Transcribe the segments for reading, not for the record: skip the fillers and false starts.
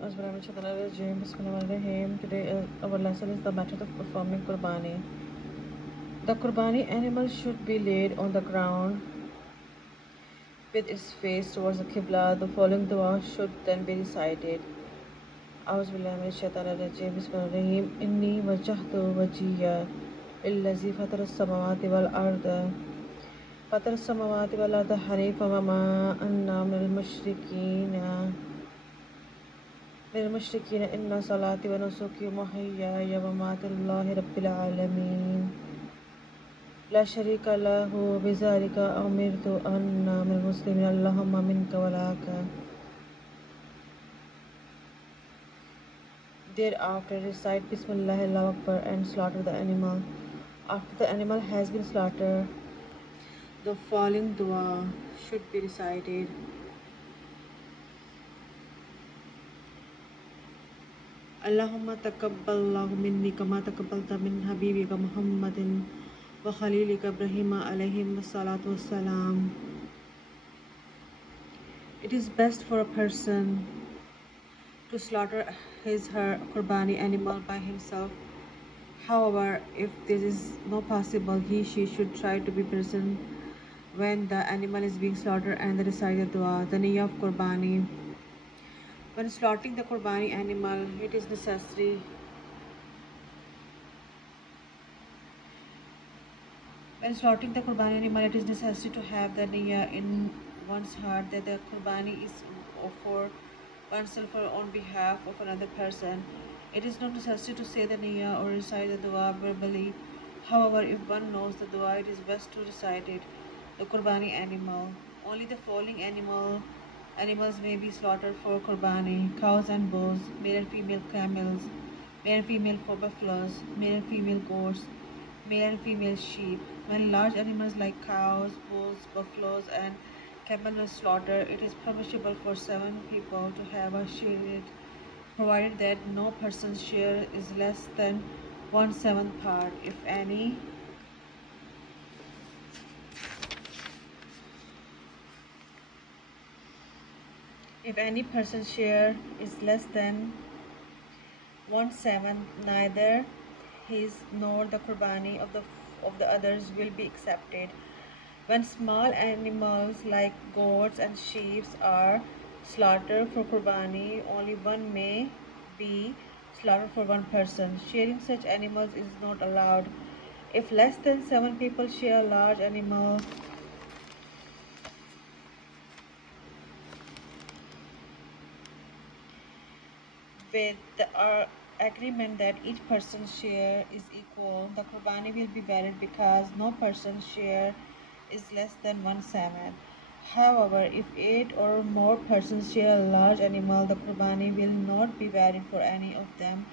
Bismillahirrahmanirrahim. Today our lesson is the method of performing Qurbani. The Qurbani animal should be laid on the ground with its face towards the Qibla. The following dua should then be recited. Auzubillahiminash-shaytanir-rajim. Bismillahirrahmanirrahim. Inni wajjahtu wajhiya lillazi fatara as-samawati wal arda hanifan wa ma anna minal mushrikeen inna salati wa nusuki wa mahyaya wa mamati lillahi rabbil alamin la sharika lahu wa bizalika umirtu anna minal muslimin Allahumma minka walaka. Thereafter recite Bismillah Allahu Akbar and slaughter the animal. After the animal has been slaughtered, the following dua should be recited. Allahumma taqabbalallahu minni kama taqabbalta min habibika Muhammadin wa khalilika Ibrahim alayhim wassalatu wassalam. It is best for a person to slaughter her Qurbani animal by himself. However, if this is not possible, she should try to be present when the animal is being slaughtered and recite the dua, the niyyah of Qurbani. When slaughtering the Qurbani animal, it is necessary to have the niyyah in one's heart that the Qurbani is for oneself or on behalf of another person. It is not necessary to say the niyyah or recite the dua verbally. However, if one knows the dua, it is best to recite it. The Qurbani animal. Only the following animals may be slaughtered for Qurbani: cows and bulls, male and female camels, male and female buffaloes, male and female goats, male and female sheep. When large animals like cows, bulls, buffaloes, and camels are slaughtered, it is permissible for 7 people to have a share, provided that no person's share is less than 1/7 part. If any person's share is less than 1/7, neither his nor the Qurbani of the others will be accepted. When small animals like goats and sheep are slaughtered for Qurbani, only one may be slaughtered for one person. Sharing such animals is not allowed. If less than 7 people share a large animal, with the agreement that each person's share is equal, the Qurbani will be valid because no person's share is less than 1/7. However, if 8 or more persons share a large animal, the Qurbani will not be valid for any of them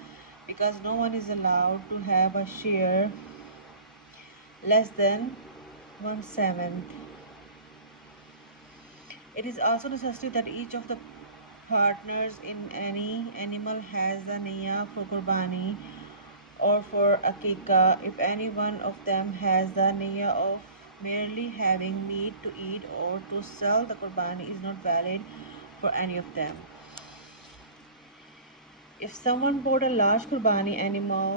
because no one is allowed to have a share less than 1/7. It is also necessary that each of the partners in any animal has the niyyah for Qurbani or for Akika. If any one of them has the niyyah of merely having meat to eat or to sell, the Qurbani is not valid for any of them. If someone bought a large Qurbani animal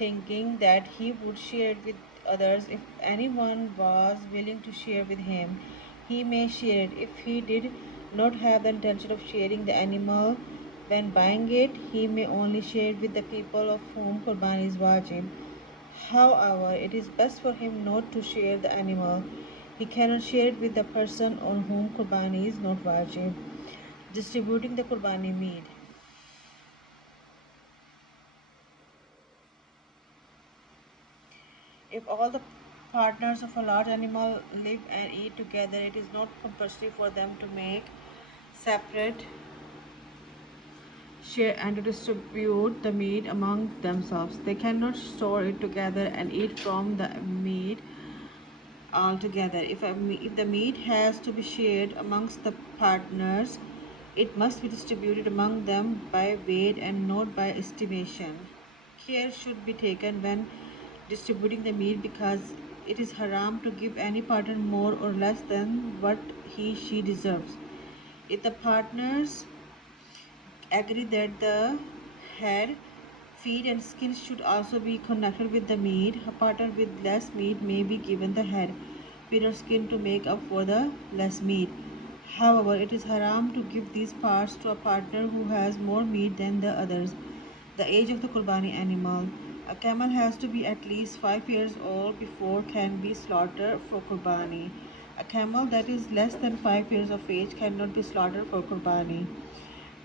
thinking that he would share it with others, if anyone was willing to share with him, he may share it. If he did not have the intention of sharing the animal when buying it, he may only share it with the people of whom Qurbani is wajib. However, it is best for him not to share the animal. He cannot share it with the person on whom Qurbani is not wajib. Distributing the Qurbani meat. If all the partners of a large animal live and eat together, it is not compulsory for them to make separate share and to distribute the meat among themselves. They cannot store it together and eat from the meat altogether. If the meat has to be shared amongst the partners, it must be distributed among them by weight and not by estimation. Care should be taken when distributing the meat because it is haram to give any partner more or less than what she deserves. If the partners agree that the head, feet and skin should also be connected with the meat. A partner with less meat may be given the head, feet or skin to make up for the less meat. However, it is haram to give these parts to a partner who has more meat than the others. The age of the Qurbani animal. A camel has to be at least 5 years old before can be slaughtered for Qurbani. A camel that is less than 5 years of age cannot be slaughtered for Qurbani.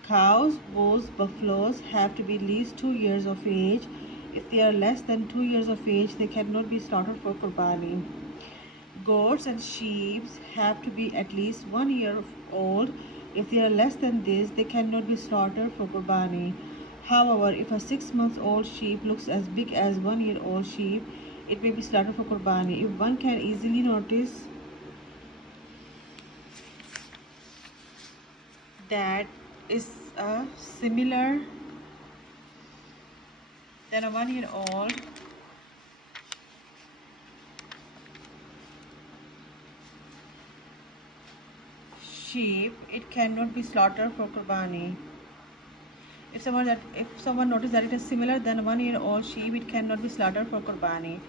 Cows, bulls, buffaloes have to be at least 2 years of age. If they are less than 2 years of age, they cannot be slaughtered for Qurbani. Goats and sheep have to be at least 1 year old. If they are less than this, they cannot be slaughtered for Qurbani. However, if a 6-month-old sheep looks as big as 1-year-old sheep, it may be slaughtered for Qurbani. If one can easily notice that is similar than a 1-year-old sheep, it cannot be slaughtered for Qurbani. If someone notices that it is similar than a 1-year-old sheep, it cannot be slaughtered for Qurbani.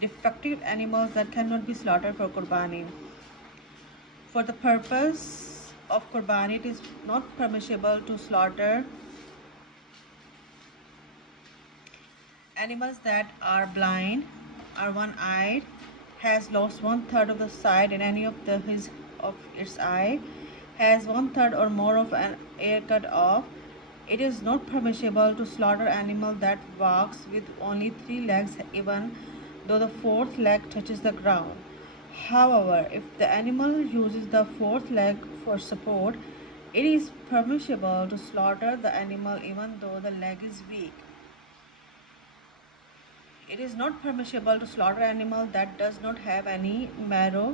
Defective animals that cannot be slaughtered for Qurbani. For the purpose of Qurbani, it is not permissible to slaughter animals that are blind, are one-eyed, has lost 1/3 of the sight in any of its eye, has 1/3 or more of an ear cut off. It is not permissible to slaughter animal that walks with only 3 legs, even though the 4th leg touches the ground. However, if the animal uses the 4th leg for support, it is permissible to slaughter the animal even though the leg is weak. It is not permissible to slaughter an animal that does not have any marrow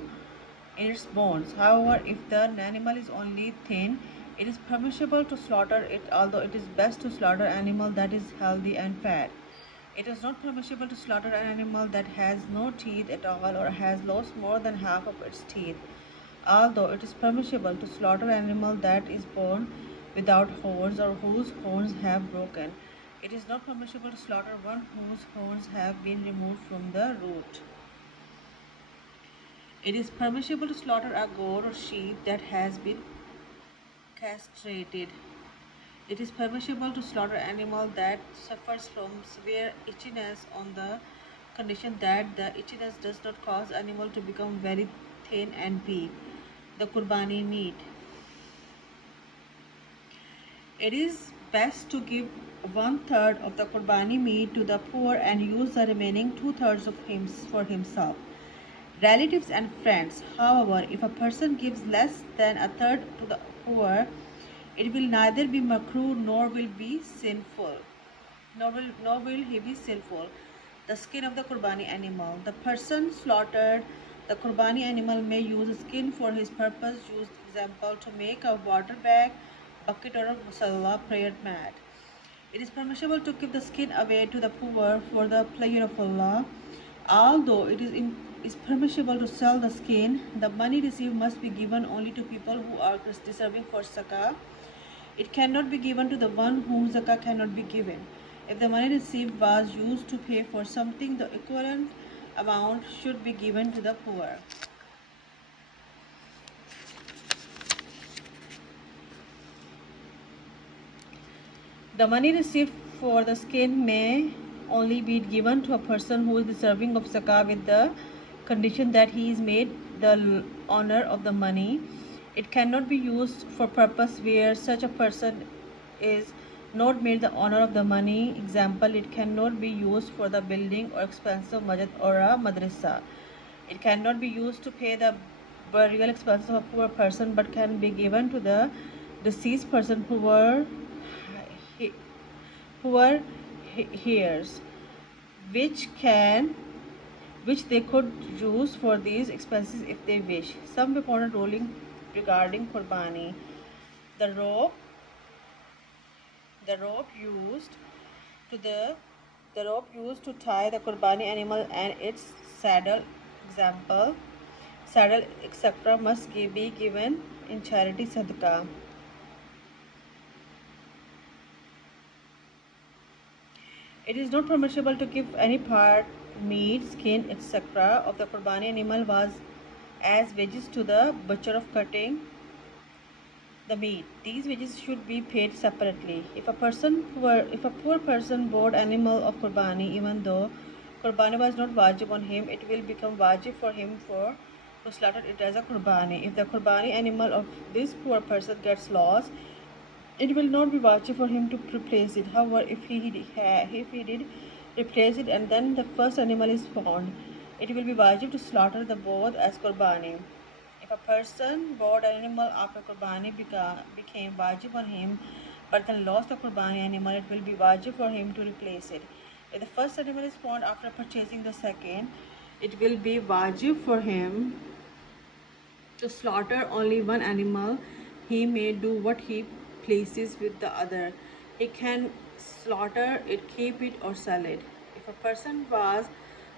in its bones. However, if the animal is only thin, it is permissible to slaughter it, although it is best to slaughter an animal that is healthy and fat. It is not permissible to slaughter an animal that has no teeth at all or has lost more than half of its teeth, although it is permissible to slaughter an animal that is born without horns or whose horns have broken. It is not permissible to slaughter one whose horns have been removed from the root. It is permissible to slaughter a goat or sheep that has been castrated. It is permissible to slaughter an animal that suffers from severe itchiness on the condition that the itchiness does not cause animal to become very thin and weak. The Qurbani meat. It is best to give 1/3 of the Qurbani meat to the poor and use the remaining 2/3 of him for himself, relatives and friends. However, if a person gives less than a third to the poor, it will neither be makruh nor will be sinful. Nor will he be sinful. The skin of the Qurbani animal. The person slaughtered the Qurbani animal may use the skin for his purpose. Use example to make a water bag, bucket or a musalla prayer mat. It is permissible to give the skin away to the poor for the pleasure of Allah. Although it is permissible to sell the skin, the money received must be given only to people who are deserving for zakah. It cannot be given to the one whom zakah cannot be given. If the money received was used to pay for something, the equivalent amount should be given to the poor. The money received for the skin may only be given to a person who is deserving of zakah with the condition that he is made the owner of the money. It cannot be used for purpose where such a person is not made the owner of the money. Example, it cannot be used for the building or expense of masjid or a madrasa. It cannot be used to pay the burial expenses of a poor person, but can be given to the deceased person who were heirs, which they could use for these expenses if they wish. Some important ruling regarding Qurbani. The rope used to tie the Qurbani animal and its saddle, example, saddle, etc., must be given in charity sadaqah. It is not permissible to give any part, meat, skin, etc. of the Qurbani animal was as wages to the butcher of cutting the meat. These wages should be paid separately. If a poor person bought animal of Qurbani, even though Qurbani was not wajib on him, it will become wajib for him to slaughter it as a Qurbani. If the Qurbani animal of this poor person gets lost, it will not be wajib for him to replace it. However, if he did replace it and then the first animal is found, it will be wajib to slaughter the both as Qurbani. If a person bought an animal after Qurbani became wajib on him, but then lost the Qurbani animal, it will be wajib for him to replace it. If the first animal is found after purchasing the second, it will be wajib for him to slaughter only one animal. He may do what he pleases with the other. He can slaughter it, keep it, or sell it. If a person was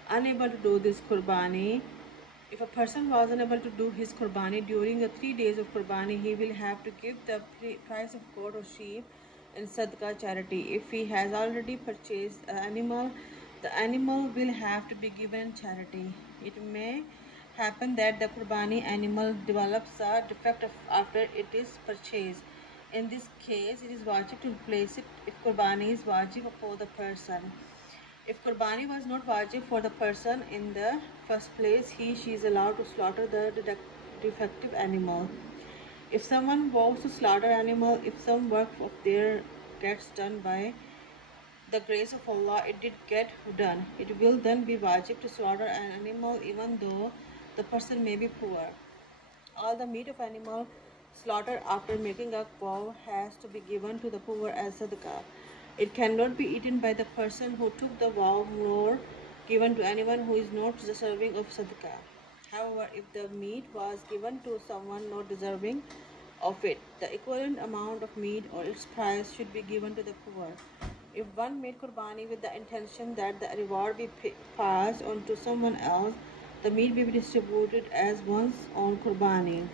unable to do this Qurbani, if a person was unable to do his Qurbani during the 3 days of Qurbani, he will have to give the price of goat or sheep in Sadaqah charity. If he has already purchased an animal, the animal will have to be given charity. It may happen that the Qurbani animal develops a defect after it is purchased. In this case, it is wajib to replace it if Qurbani is wajib for the person. If Qurbani was not wajib for the person in the first place, she is allowed to slaughter the defective animal. If someone vows to slaughter animal, if some work of their gets done by the grace of Allah, it did get done. It will then be wajib to slaughter an animal even though the person may be poor. All the meat of animal slaughtered after making a vow has to be given to the poor as sadaqah. It cannot be eaten by the person who took the vow nor given to anyone who is not deserving of sadaqah. However, if the meat was given to someone not deserving of it, the equivalent amount of meat or its price should be given to the poor. If one made Qurbani with the intention that the reward be passed on to someone else, the meat will be distributed as one's own Qurbani.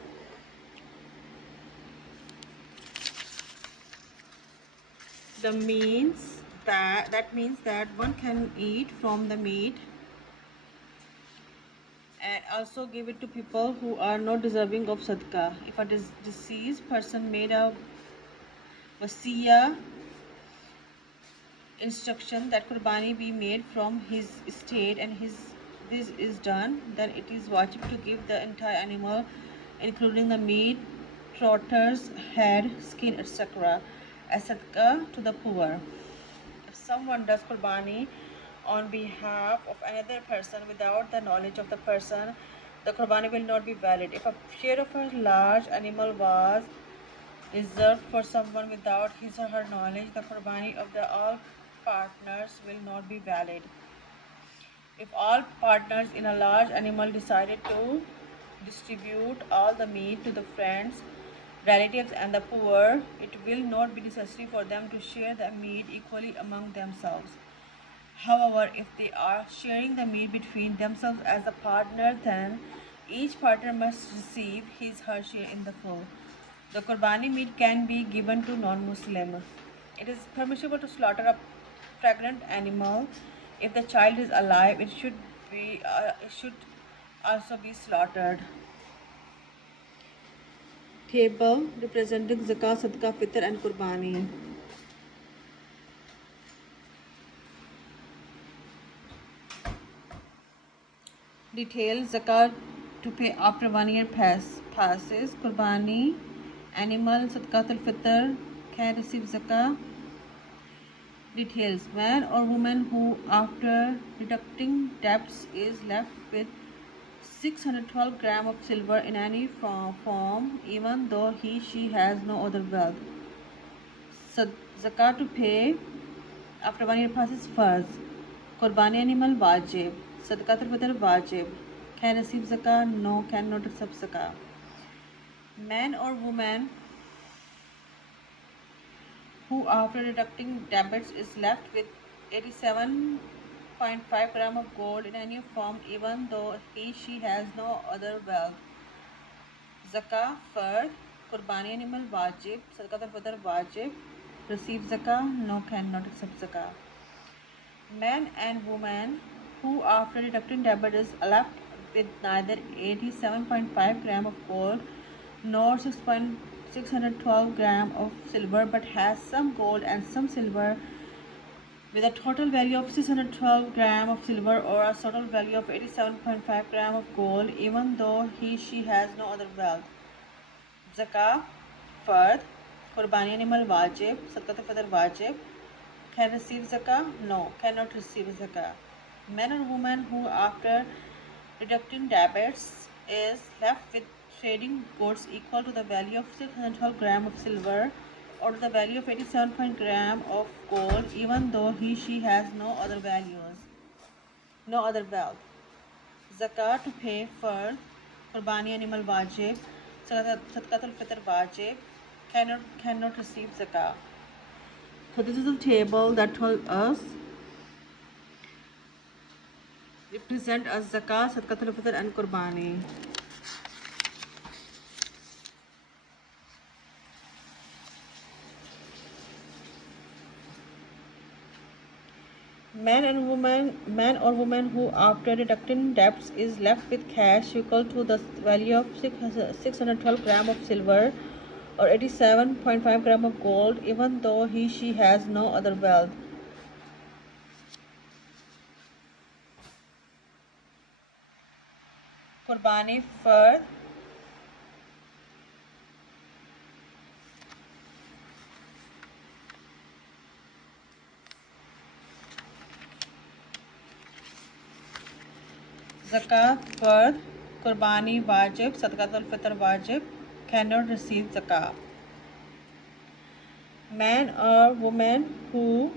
That means that one can eat from the meat and also give it to people who are not deserving of sadaqah. If a deceased person made a wasiya instruction that Qurbani be made from his estate and this is done, then it is wajib to give the entire animal, including the meat, trotters, head, skin, etc., as sadaqah to the poor. If someone does Qurbani on behalf of another person without the knowledge of the person, the Qurbani will not be valid. If a share of a large animal was reserved for someone without his or her knowledge, the Qurbani of the all partners will not be valid. If all partners in a large animal decided to distribute all the meat to the friends, relatives and the poor, it will not be necessary for them to share the meat equally among themselves. However, if they are sharing the meat between themselves as a partner, then each partner must receive his or her share in the full. The Qurbani meat can be given to non-Muslim. It is permissible to slaughter a pregnant animal. If the child is alive, it should also be slaughtered. Table representing Zakah, Sadaqah, Fitr and Qurbani. Details: Zakah to pay after 1 year passes. Qurbani animal Sadaqat al-Fitr can receive Zakah. Details: man or woman who after deducting debts is left with 612 grams of silver in any form, even though she has no other wealth. Zakah to pay after 1 year passes. Farz. Qurbani animal wajib. Sadaqat al-Fitr wajib. Can receive zakah? No, cannot accept zakah. Man or woman who after deducting debits is left with 87.5 grams of gold in any form, even though she has no other wealth. Zakah fard. Qurbani animal wajib. Sadaqat al-Fitr wajib. Receive zakah? No, cannot accept zakah. Man and woman who after deducting debit is left with neither 87.5 gram of gold nor 612 gram of silver but has some gold and some silver with a total value of 612 gram of silver or a total value of 87.5 gram of gold even though she has no other wealth. Zakah, Fard, Qurbani Animal Wajib, Sadaqat al-Fitr Wajib. Can receive zakah? No, cannot receive zakah. Men or women who after deducting debits is left with trading goods equal to the value of 612 gram of silver or the value of 87 gram of gold even though she has no other values, no other wealth. Zakah to pay for Qurbani Animal Wajib, Sadaqat al-Fitr Wajib, cannot receive zakah. So this is the table that told us represent as zakah, sadaqat al-fitr and qurbani. Man or woman who after deducting debts is left with cash equal to the value of 612 gram of silver or 87.5 gram of gold even though she has no other wealth. Qurbani for zakat for Qurbani wajib, sadaqat al-fitr wajib, cannot receive zakah. Man or woman who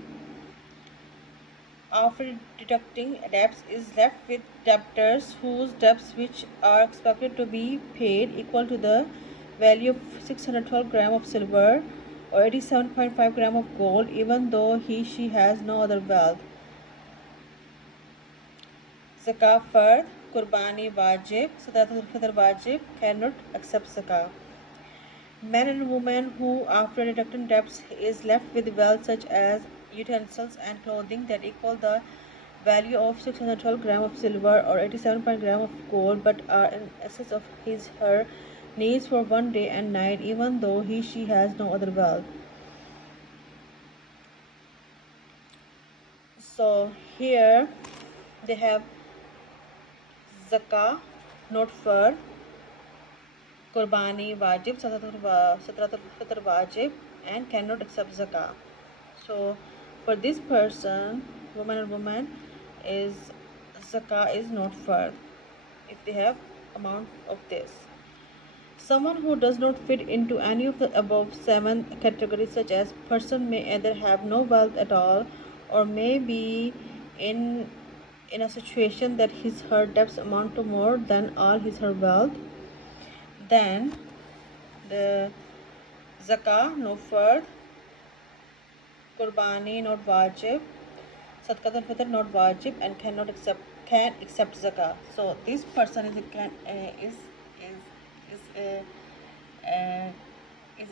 after deducting debts is left with debtors whose debts which are expected to be paid equal to the value of 612 gram of silver or 87.5 gram of gold even though she has no other wealth. Zakah fard, Qurbani wajib, Sadaqat al-Fitr wajib, cannot accept zakah. Men and women who after deducting debts is left with wealth such as utensils and clothing that equal the value of 612 gram of silver or 87 gram of gold but are in excess of her needs for one day and night even though she has no other wealth. So here they have zakah, not for Qurbani wajib, Sadaqat al-Fitr wajib, and cannot accept zakah. So for this person, woman or woman, is zakah is not for if they have amount of this. Someone who does not fit into any of the above 7 categories such as person may either have no wealth at all or may be in a situation that his her debts amount to more than all his her wealth, then the zakah no fard, Qurbani not wajib, Sadaqat al-Fitr not wajib, and can accept zakah. So this person is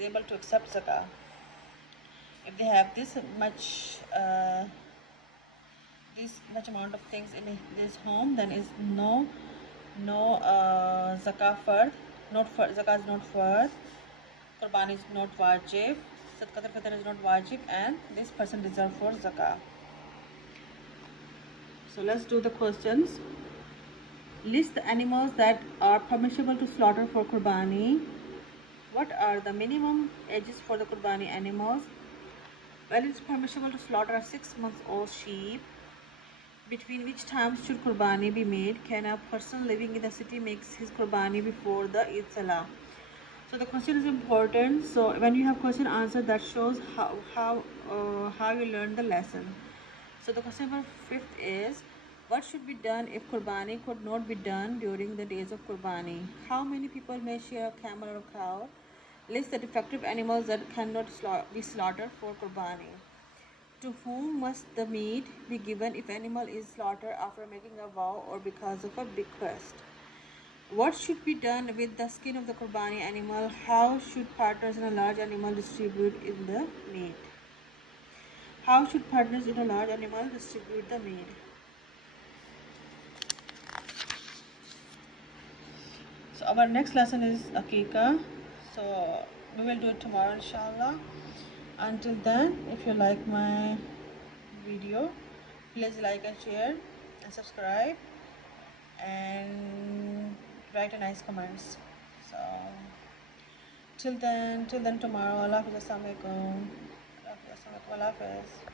able to accept zakah if they have this much amount of things in this home. Then is no zakah fard, not for zakah is not fard, Qurbani is not wajib, Sadaqat al-Fitr is not wajib, and this person deserves for zakah. So let's do the questions. List the animals that are permissible to slaughter for Qurbani. What are the minimum ages for the Qurbani animals? Well, it's permissible to slaughter a 6-month-old sheep. Between which times should Qurbani be made? Can a person living in the city makes his Qurbani before the Eid Salah? So the question is important. So when you have question answer, that shows how you learn the lesson. So the question number 5 is, what should be done if Qurbani could not be done during the days of Qurbani? How many people may share a camel or a cow? List the defective animals that cannot be slaughtered for Qurbani. To whom must the meat be given if animal is slaughtered after making a vow or because of a bequest? What should be done with the skin of the Qurbani animal? How should partners in a large animal distribute in the meat? How should partners in a large animal distribute the meat? So our next lesson is Akika. So we will do it tomorrow, inshallah. Until then, if you like my video, please like and share and subscribe and write a nice comments. So till then tomorrow. Allah Hafiz. Assalamu alaikum. Allah Hafiz.